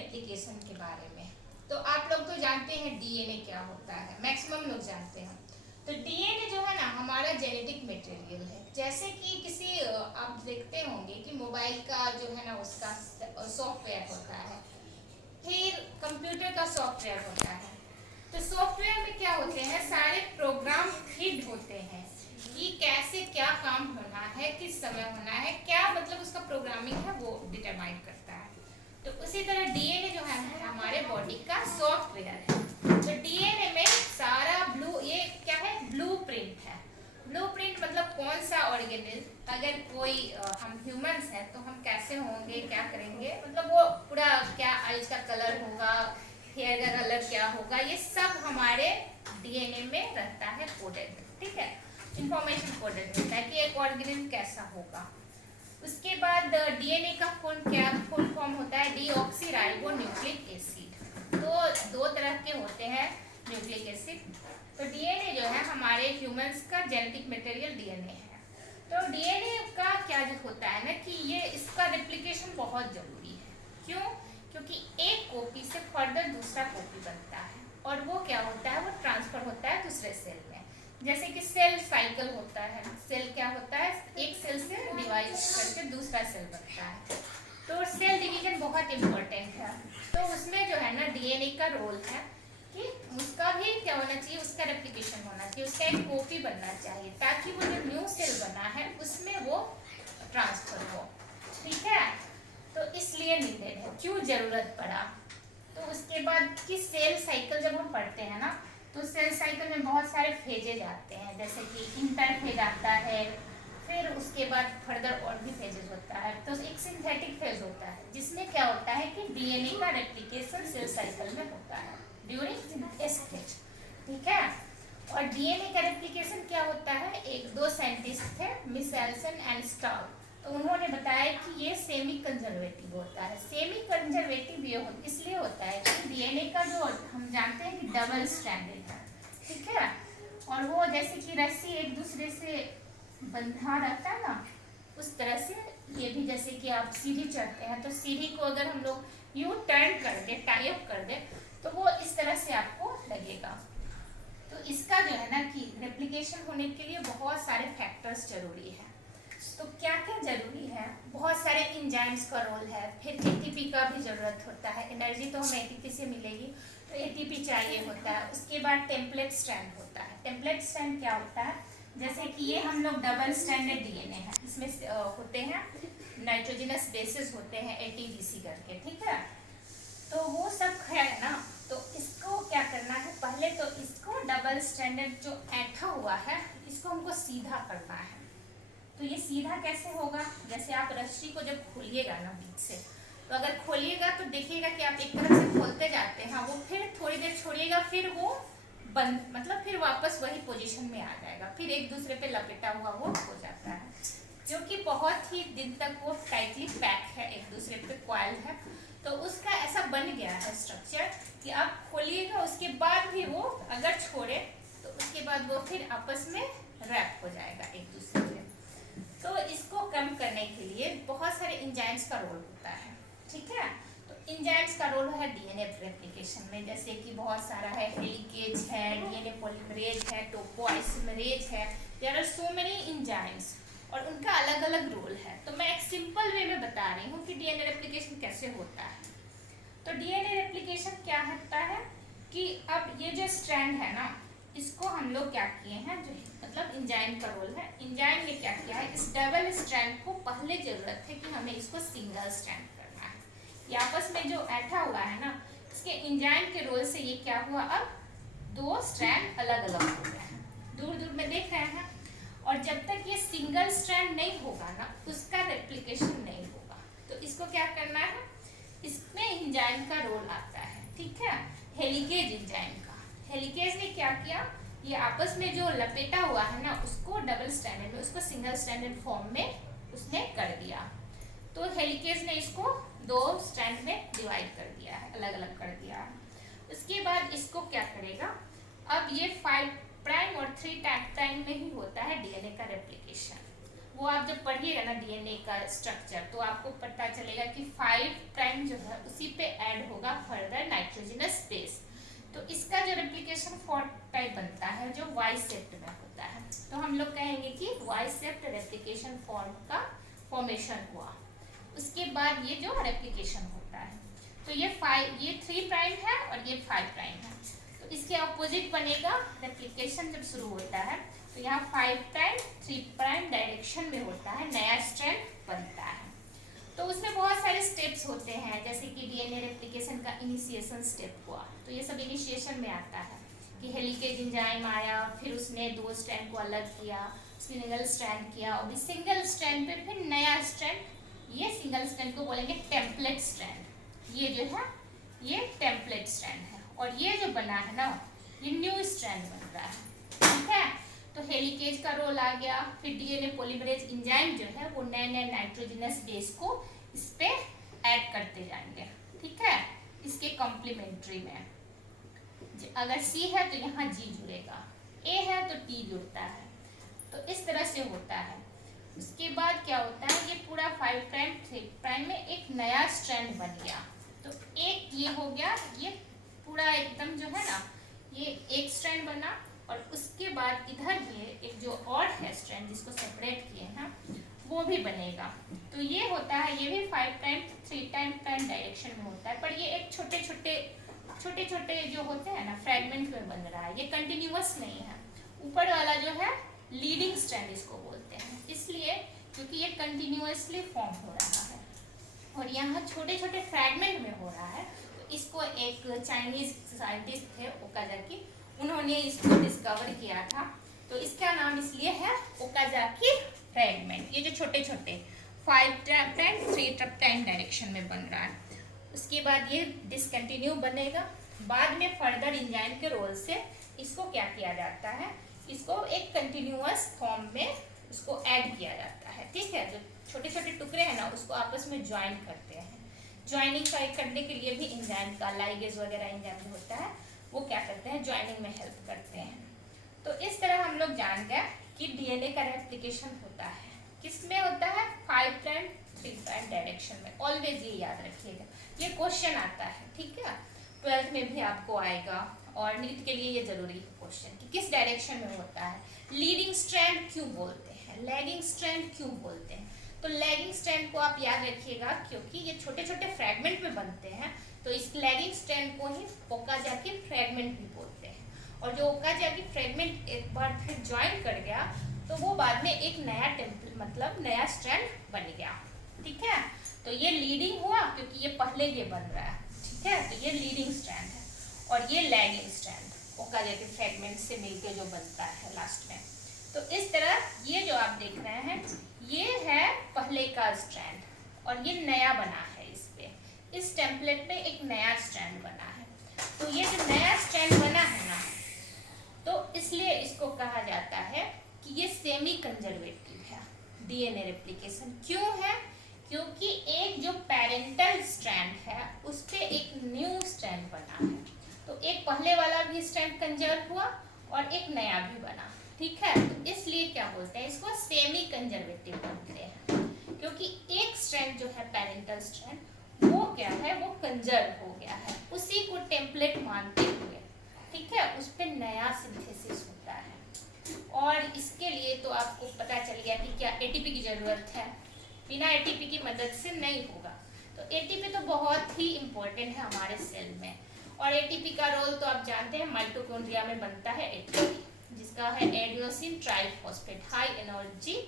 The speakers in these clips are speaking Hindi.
रेप्लिकेशन के बारे में। तो आप लोग तो जानते हैं डीएनए क्या होता है, मैक्सिमम लोग जानते हैं। तो डीएनए जो है ना हमारा जेनेटिक मटेरियल है। जैसे कि किसी आप देखते होंगे कि मोबाइल का जो है ना उसका सॉफ्टवेयर होता है, फिर कंप्यूटर का सॉफ्टवेयर होता है। तो सॉफ्टवेयर में क्या होते हैं, सारे प्रोग्राम फीड होते हैं कि कैसे क्या काम होना है, किस समय होना है, क्या मतलब उसका प्रोग्रामिंग है वो डिटरमाइन करता है। तो उसी तरह डीएनए जो है हमारे बॉडी का सॉफ्टवेयर है। तो डीएनए में सारा ये क्या है, ब्लूप्रिंट है। ब्लूप्रिंट मतलब कौन सा ऑर्गेनिज्म, अगर कोई हम ह्यूमंस हैं तो हम कैसे होंगे, क्या करेंगे, मतलब वो पूरा क्या आइज का कलर होगा, हेयर का कलर क्या होगा, ये सब हमारे डीएनए में रहता है कोडेड। ठीक है, इंफॉर्मेशन कोडेड रहता है कि एक ऑर्गेनिज्म कैसा होगा। उसके बाद डीएनए का फुल फॉर्म होता है डीऑक्सीराइबो न्यूक्लिक एसिड। तो दो तरह के होते हैं न्यूक्लिक एसिड। तो डीएनए जो है हमारे ह्यूमंस का जेनेटिक मटेरियल डीएनए है। तो डीएनए का क्या जो होता है ना कि ये इसका रेप्लिकेशन बहुत जरूरी है। क्यों? क्योंकि एक कॉपी से फर्दर दूसरा कॉपी बनता है, और वो क्या होता है, वो ट्रांसफर होता है दूसरे सेल में। जैसे कि सेल साइकिल होता है, सेल क्या होता है, एक सेल से डिवाइड करके दूसरा सेल बनता है। तो सेल डिवीजन बहुत इम्पोर्टेंट है। तो उसमें जो है ना डीएनए का रोल है कि उसका भी क्या होना चाहिए, उसका रेप्लिकेशन होना चाहिए, उसका एक कॉपी बनना चाहिए, ताकि वो जो न्यू सेल बना है उसमें वो ट्रांसफर हो। ठीक है, तो इसलिए नीडेड है। क्यों जरूरत पड़ा, तो उसके बाद कि सेल साइकिल जब हम पढ़ते हैं ना, तो सेल साइकिल में बहुत सारे फेजेज आते हैं, जैसे कि इंटरफेज आता है, फिर उसके बाद फर्दर और भी फेजेज होता है। तो एक सिंथेटिक फेज होता है जिसमें क्या होता है कि डीएनए का रेप्लिकेशन सेल साइकिल में होता है ड्यूरिंग सिंथेसिस स्टेज। ठीक है, और डीएनए का रेप्लिकेशन क्या होता है, एक दो साइंटिस्ट थे, मिशेल्सन एंड स्टाल। तो उन्होंने बताया कि ये सेमी कंजर्वेटिव होता है। सेमी कंजर्वेटिव ये इसलिए होता है कि डीएनए का जो हम जानते हैं कि डबल स्ट्रैंडेड है। ठीक है, और वो जैसे कि रस्सी एक दूसरे से बंधा रहता है ना, उस तरह से ये भी, जैसे कि आप सीढ़ी चढ़ते हैं तो सीढ़ी को अगर हम लोग यूं टर्न कर दे, टाई अप कर दे, तो वो इस तरह से आपको लगेगा। तो इसका जो है ना कि रेप्लिकेशन होने के लिए बहुत सारे फैक्टर्स जरूरी है। तो क्या क्या जरूरी है, बहुत सारे इंजाइम्स का रोल है, फिर एटीपी का भी जरूरत होता है। एनर्जी तो हमें एटीपी से मिलेगी, तो एटीपी चाहिए होता है। उसके बाद टेम्पलेट स्ट्रैंड होता है। टेम्पलेट स्ट्रैंड क्या होता है, जैसे कि ये हम लोग डबल स्ट्रैंडेड डीएनए है, इसमें होते हैं नाइट्रोजनस बेसिस होते हैं एटीजीसी करके। ठीक है, तो वो सब है ना। तो इसको क्या करना है, पहले तो इसको डबल स्ट्रैंडेड जो ऐठा हुआ है इसको हमको सीधा करना है। तो ये सीधा कैसे होगा, जैसे आप रस्सी को जब खोलिएगा ना बीच से, तो अगर खोलिएगा तो देखिएगा कि आप एक तरफ से खोलते जाते हैं, वो फिर थोड़ी देर छोड़िएगा, फिर वो बंद, मतलब फिर वापस वही पोजीशन में आ जाएगा, फिर एक दूसरे पे लपेटा हुआ वो हो जाता है, क्योंकि बहुत ही दिन तक वो टाइटली पैक है, एक दूसरे पे कॉइल है। तो उसका ऐसा बन गया है स्ट्रक्चर कि आप खोलिएगा उसके बाद भी वो अगर छोड़े तो उसके बाद वो फिर आपस में रैप हो जाएगा एक दूसरे पे। तो इसको कम करने के लिए बहुत सारे इंजाइम्स का रोल होता है। ठीक है, तो इंजाइम्स का रोल है डीएनए रेप्लिकेशन में, जैसे कि बहुत सारा है, हेलिकेज है, डीएनए पॉलीमरेज है, टोपोआइसोमेरेज है, there are so many enzymes और उनका अलग अलग रोल है। तो मैं एक सिंपल वे में बता रही हूँ कि डीएनए रेप्लिकेशन कैसे होता है। तो डीएनए रेप्लिकेशन क्या होता है कि अब ये जो स्ट्रैंड है ना, इसको हम लोग क्या किए हैं, जो मतलब इंजाइम का रोल है, इंजाइम ने क्या किया है, इस डबल स्ट्रैंड को पहले जरूरत है कि हमें इसको सिंगल स्ट्रैंड करना है। ये आपस में जो ऐठा हुआ है ना, इसके इंजाइम के रोल से ये क्या हुआ, अब दो स्ट्रैंड अलग अलग हो गए हैं, दूर दूर में देख रहे हैं। और जब तक ये सिंगल स्ट्रैंड नहीं होगा ना, उसका रेप्लिकेशन नहीं होगा। तो इसको क्या करना है, इसमें इंजाइम का रोल आता है। ठीक है, हेलिकेज इंजाइम का, हेलिकेज ने क्या किया, ये आपस में जो लपेटा हुआ है ना उसको डबल स्ट्रैंडेड में, उसको सिंगल स्ट्रैंडेड फॉर्म में उसने कर दिया। तो हेलिकेज ने इसको दो स्ट्रैंड में डिवाइड कर दिया है, अलग अलग कर दिया है। उसके बाद इसको क्या करेगा, अब ये 5 प्राइम और 3 प्राइम में ही होता है डीएनए का रेप्लिकेशन। वो आप जब पढ़िएगा ना डीएनए का स्ट्रक्चर, तो आपको पता चलेगा कि 5 प्राइम जो है उसी पे ऐड होगा फर्दर नाइट्रोजनस बेस। तो इसका जो रेप्लिकेशन फॉर्म टाइप बनता है जो वाई सेप्ट में होता है, तो हम लोग कहेंगे कि वाई सेप्ट रेप्लिकेशन फॉर्म का फॉर्मेशन हुआ। उसके बाद ये जो रेप्लिकेशन होता है, तो ये 3 प्राइम है और ये 5 प्राइम है, तो इसके अपोजिट बनेगा। रेप्लिकेशन जब शुरू होता है तो यहाँ 5 प्राइम 3 प्राइम डायरेक्शन में होता है, नया स्ट्रैंड बनता है। तो उसमें बहुत सारे स्टेप्स होते हैं, जैसे कि डीएनए रेप्लिकेशन का इनिशिएशन स्टेप हुआ, तो ये सब इनिशिएशन में आता है कि हेलिकेज एंजाइम आया, फिर उसने 2 स्ट्रैंड को अलग किया, सिंगल स्ट्रैंड किया, और इस सिंगल स्ट्रैंड पे फिर नया स्ट्रैंड, ये सिंगल स्ट्रैंड को बोलेंगे टेम्पलेट स्ट्रैंड। ये जो है ये टेम्पलेट स्ट्रैंड है, और ये जो बना है ना ये न्यू स्ट्रैंड बन रहा है, ठीक है। तो हेलिकेज का रोल आ गया, फिर डीएनए पॉलीमरेज एंजाइम जो है वो नए नए नाइट्रोजनस बेस को इस पे ऐड करते जाएंगे, ठीक है, इसके कॉम्प्लीमेंट्री में। अगर सी है तो यहाँ जी जुड़ेगा, ए है तो टी जुड़ता है, तो इस तरह से होता है। उसके बाद क्या होता है, ये पूरा 5 प्राइम 3 प्राइम में एक नया स्ट्रैंड बन गया, तो एक ये हो गया, ये पूरा एकदम जो है ना ये एक स्ट्रैंड बना, और उसके बाद इधर ये एक जो और है स्ट्रैंड जिसको सेपरेट किए हैं वो भी बनेगा। तो ये होता है, ये भी 5 प्राइम 3 प्राइम डायरेक्शन में होता है, पर ये एक छोटे छोटे जो होते हैं ना फ्रैगमेंट में बन रहा है, ये कंटिन्यूअस नहीं है। ऊपर वाला जो है लीडिंग स्ट्रैंड इसको बोलते हैं, इसलिए क्योंकि ये कंटिन्यूअसली फॉर्म हो रहा है और यहाँ छोटे छोटे फ्रैगमेंट में हो रहा है। तो इसको एक चाइनीज साइंटिस्ट थे ओकाजाकी, उन्होंने इसको डिस्कवर किया था, तो इसका नाम इसलिए है ओकाजाकी फ्रैगमेंट। ये जो छोटे छोटे 5 प्राइम 3 प्राइम डायरेक्शन में बन रहा है, उसके बाद ये डिसकंटिन्यू बनेगा। बाद में फर्दर एंजाइम के रोल से इसको क्या किया जाता है, इसको एक कंटिन्यूअस फॉर्म में उसको ऐड किया जाता है, ठीक है। जो छोटे छोटे टुकड़े हैं ना उसको आपस में ज्वाइन करते हैं। ज्वाइनिंग करने के लिए भी एंजाइम का लाइगेज वगैरह एंजाइम जो होता है वो क्या करते हैं, ज्वाइनिंग में हेल्प करते हैं। तो इस तरह हम लोग जान गए कि डीएनए का रेप्लिकेशन होता है, किस में होता है, 5 प्राइम 3 प्राइम डायरेक्शन में। ऑलवेज ये याद रखिएगा, ये क्वेश्चन आता है, ठीक है, 12th में भी आपको आएगा, और नीट के लिए ये जरूरी है क्वेश्चन कि किस डायरेक्शन में होता है। लीडिंग स्ट्रैंड क्यों बोलते हैं, लैगिंग स्ट्रैंड क्यों बोलते हैं। तो लैगिंग स्ट्रैंड को आप याद रखिएगा क्योंकि ये छोटे छोटे फ्रैगमेंट में बनते हैं, तो इस लैगिंग स्ट्रैंड को ही ओकाजाकी फ्रैगमेंट भी बोलते हैं। और जो ओकाजाकी फ्रैगमेंट एक बार फिर ज्वाइन कर गया तो वो बाद में एक नया मतलब नया स्ट्रैंड बन गया, ठीक है। तो ये लीडिंग हुआ क्योंकि ये पहले ये बन रहा है, ठीक है, तो ये लीडिंग स्ट्रैंड है, और ये लैगिंग स्ट्रैंड ओकाजाकी फ्रैगमेंट से मिलके जो बनता है लास्ट में। तो इस तरह ये जो आप देख रहे हैं ये है पहले का स्ट्रैंड, और ये नया बना है, इस पे इस टेम्पलेट पे एक नया स्ट्रैंड बना है। तो ये जो नया स्ट्रैंड बना है ना, तो इसलिए इसको कहा जाता है कि ये सेमी कंजर्वेटिव है डीएनए रेप्लिकेशन। क्यों है, क्योंकि एक जो पेरेंटल स्ट्रैंड है उस पे एक न्यू स्ट्रैंड बना है, तो एक पहले वाला भी स्ट्रैंड कंजर्व हुआ और एक नया भी बना, ठीक है। तो इसलिए क्या बोलते हैं इसको, सेमी कंजर्वेटिव बोलते हैं, क्योंकि एक स्ट्रैंड जो है पेरेंटल स्ट्रैंड वो क्या है, वो कंजर्व हो गया है, उसी को टेम्पलेट मानते हुए, ठीक है, उस पर नया सिंथेसिस होता है। और इसके लिए तो आपको पता चल गया कि क्या एटीपी की जरूरत है, बिना एटीपी की मदद से नहीं होगा। तो एटीपी तो बहुत ही इम्पोर्टेंट है हमारे सेल में, और एटीपी का रोल तो आप जानते हैं, माइटोकॉन्ड्रिया में बनता है एटीपी, जिसका है एडिनोसिन ट्राइफॉस्फेट, हाई एनर्जी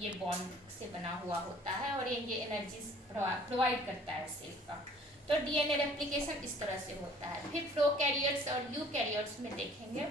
ये बॉन्ड से बना हुआ होता है, और ये एनर्जी प्रोवाइड करता है सेल का। तो डीएनए रेप्लिकेशन इस तरह से होता है। फिर प्रोकैरियोट्स और यूकैरियोट्स में देखेंगे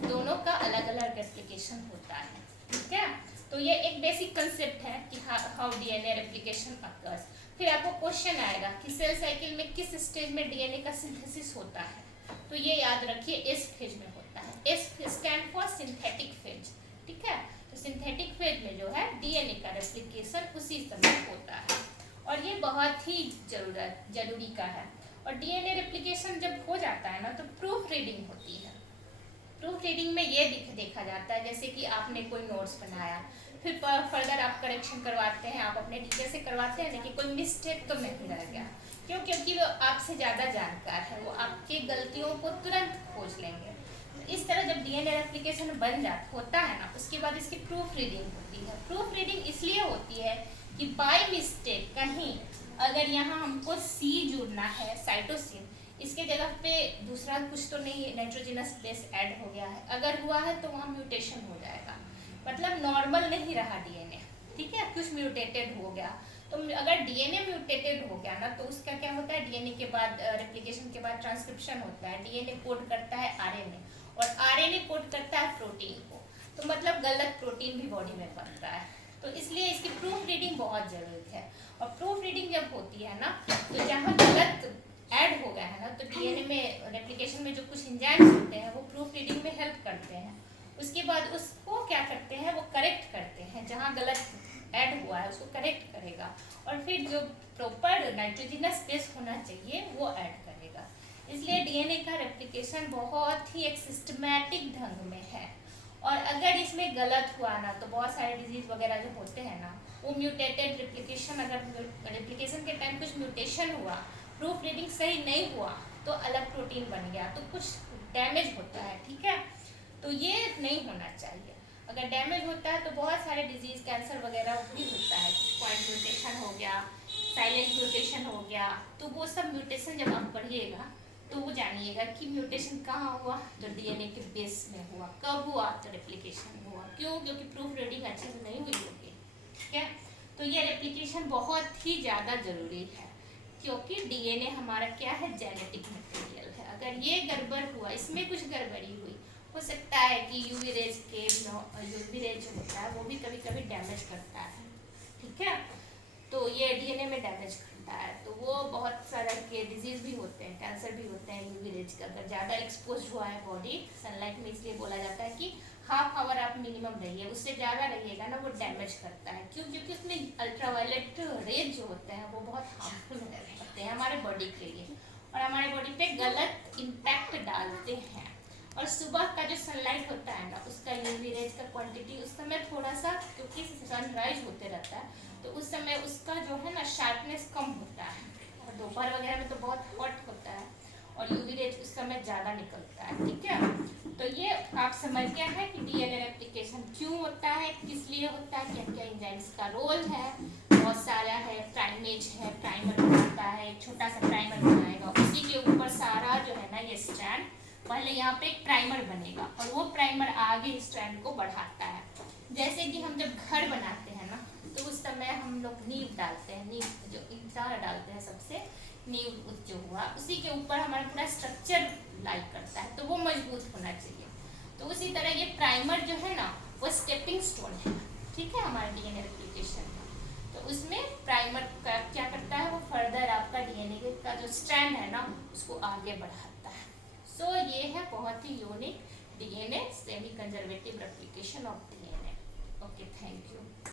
दोनों का अलग अलग रेप्लिकेशन होता है, ठीक है। तो ये एक बेसिक कंसेप्ट है कि हाउ डीएनए रेप्लिकेशन अकर्स। फिर आपको क्वेश्चन आएगा कि सेल साइकिल में किस स्टेज में डीएनए का सिंथेसिस होता है, तो ये याद रखिए एस फेज में होता है। S stand for synthetic phase, ठीक है। तो सिंथेटिक फेज में जो है डीएनए का रेप्लिकेशन उसी समय होता है, और ये बहुत ही जरूरी का है। और डीएनए रेप्लिकेशन जब हो जाता है ना तो प्रूफ रीडिंग होती है। प्रूफ रीडिंग में ये देखा जाता है, जैसे कि आपने कोई नोट्स बनाया, फिर फर्दर आप करेक्शन करवाते हैं, आप अपने टीचर से करवाते हैं, लेकिन कोई मिस्टेक तो नहीं रह गया। क्यों? क्योंकि वो आपसे ज़्यादा जानकार है, वो आपकी गलतियों को तुरंत खोज लेंगे। इस तरह जब डीएनए एप्लीकेशन बन होता है ना, उसके बाद इसकी प्रूफ रीडिंग होती है। प्रूफ रीडिंग इसलिए होती है कि बाय मिस्टेक कहीं अगर यहाँ हमको सी जुड़ना है, साइटोसिन, इसके जगह पे दूसरा कुछ तो नहीं नाइट्रोजनस बेस ऐड हो गया है, अगर हुआ है तो वहाँ म्यूटेशन हो जाएगा, मतलब नॉर्मल नहीं रहा डीएनए, ठीक है, कुछ म्यूटेटेड हो गया। तो अगर डीएनए म्यूटेटेड हो गया ना, तो उसका क्या होता है, डीएनए के बाद रेप्लिकेशन के बाद ट्रांसक्रिप्शन होता है, डीएनए कोड करता है आरएनए, और आरएनए कोड करता है प्रोटीन को, तो मतलब गलत प्रोटीन भी बॉडी में बनता है। तो इसलिए इसकी प्रूफ रीडिंग बहुत जरूरी है। और प्रूफ रीडिंग जब होती है ना, तो जहाँ गलत ऐड हो गया है ना, तो डीएनए में रेप्लिकेशन में जो कुछ एंजाइम्स होते हैं वो प्रूफ रीडिंग में हेल्प करते हैं। उसके बाद उसको क्या करते हैं, वो करेक्ट करते हैं, जहाँ गलत ऐड हुआ है उसको करेक्ट करेगा, और फिर जो प्रॉपर नाइट्रोजनस बेस होना चाहिए वो ऐड करेगा। इसलिए डीएनए का रेप्लिकेशन बहुत ही एक सिस्टमैटिक ढंग में है। और अगर इसमें गलत हुआ ना, तो बहुत सारे डिजीज वगैरह जो होते हैं ना, वो म्यूटेटेड रेप्लिकेशन, अगर रेप्लिकेशन के टाइम कुछ म्यूटेशन हुआ, प्रूफ रीडिंग सही नहीं हुआ, तो अलग प्रोटीन बन गया, तो कुछ डैमेज होता है, ठीक है। तो ये नहीं होना चाहिए। अगर डैमेज होता है तो बहुत सारे डिजीज, कैंसर वगैरह भी होता है, पॉइंट म्यूटेशन हो गया, साइलेंट म्यूटेशन हो गया, तो वो सब म्यूटेशन जब आप पढ़िएगा तो वो जानिएगा कि म्यूटेशन कहाँ हुआ, तो डीएनए के बेस में हुआ, कब हुआ, तो रेप्लिकेशन हुआ। क्यों? क्योंकि प्रूफ रीडिंग अच्छे से नहीं हुई होगी, ठीक है। तो ये रेप्लिकेशन बहुत ही ज़्यादा ज़रूरी है, क्योंकि डीएनए हमारा क्या है, जेनेटिक मटेरियल है। अगर ये गड़बड़ हुआ, इसमें कुछ गड़बड़ी हुई, हो सकता है कि यूवी रेज जो होता है वो भी कभी कभी डैमेज करता है, ठीक है। तो ये डीएनए में डैमेज करता है, तो वो बहुत सारे के डिजीज भी होते हैं, कैंसर भी होते हैं यूवी रेज का। अगर ज़्यादा एक्सपोज हुआ है बॉडी सनलाइट में, इसलिए बोला जाता है कि हाफ आवर आप मिनिमम रहिए, उससे ज़्यादा रहिएगा ना वो डैमेज करता है। क्यों? क्योंकि उसमें अल्ट्रावायलेट रेज जो होते हैं वो बहुत हार्मफुल होते हैं हमारे बॉडी के लिए, और हमारे बॉडी पे गलत इम्पैक्ट डालते हैं। और सुबह का जो सनलाइट होता है ना, उसका यूवी रेज का क्वांटिटी उस समय थोड़ा सा, क्योंकि सनराइज होते रहता है, तो उस समय उसका जो है ना शार्पनेस कम होता है, और दोपहर वगैरह में तो बहुत हॉट होता है, और यूवी रेज उस समय ज़्यादा निकलता है, ठीक है। तो ये आप समझ गया है कि डीएनए रेप्लिकेशन क्यों होता है, किस लिए होता है, क्या क्या एंजाइम्स का रोल है, बहुत सारा है, प्राइमेज है, प्राइमर बनाता है, एक छोटा सा प्राइमर बनाएगा, उसी के ऊपर सारा जो है ना ये स्ट्रैंड, पहले यहाँ पे एक प्राइमर बनेगा, और वो प्राइमर आगे स्ट्रैंड को बढ़ाता है। जैसे कि हम जब घर बनाते हैं ना, तो उस समय हम लोग नींव डालते हैं, नींव जो इंसार डालते हैं, सबसे नींव जो हुआ उसी के ऊपर हमारा पूरा स्ट्रक्चर लाई करता है, तो वो मजबूत होना चाहिए। तो उसी तरह ये प्राइमर जो है ना, वो स्टेपिंग स्टोन है, ठीक है, हमारे डीएनए रेप्लिकेशन का। तो उसमें प्राइमर का क्या करता है, वो फर्दर आपका डीएनए का जो स्ट्रैंड है ना, उसको आगे बढ़ाता है। सो ये है बहुत ही unique DNA semi conservative replication of DNA. Okay, thank you.